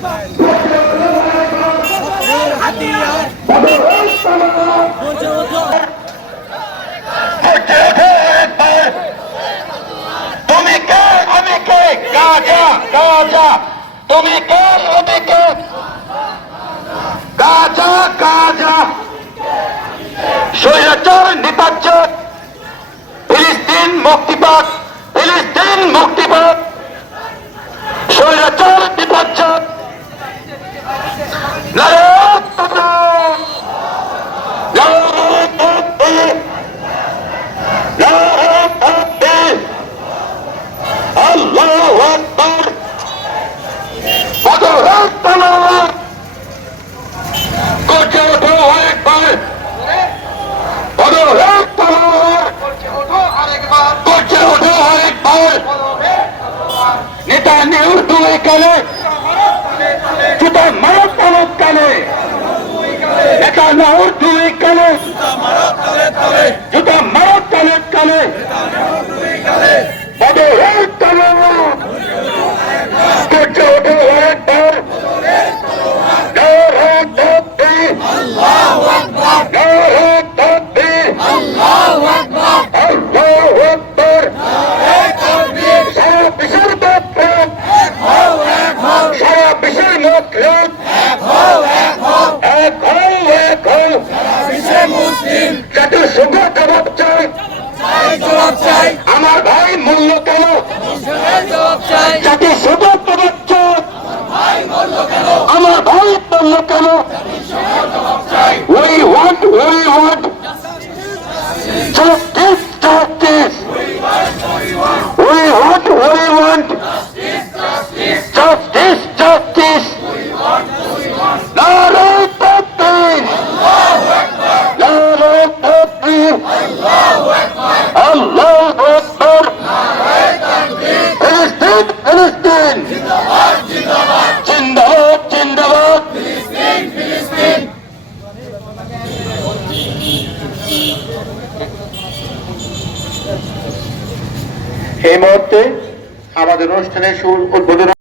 তুমি কে? আমি কে? গাজা গাজা। তুমি কে? আমি কে? গাজা গাজা। সৈরাচার নেতা নেউ তুই কালে জুতা মারো তালুক কালে নেতা নেউ তুই জাতীয় শুভ জবাব চাই আমার ভাই মূল্য কেন জাতীয় শুভ জবাব চাই আমার ভাই মূল্য কেন We want, we want justice, justice. We want, we want justice, এই মুহূর্তে আমাদের অনুষ্ঠানের উদ্বোধন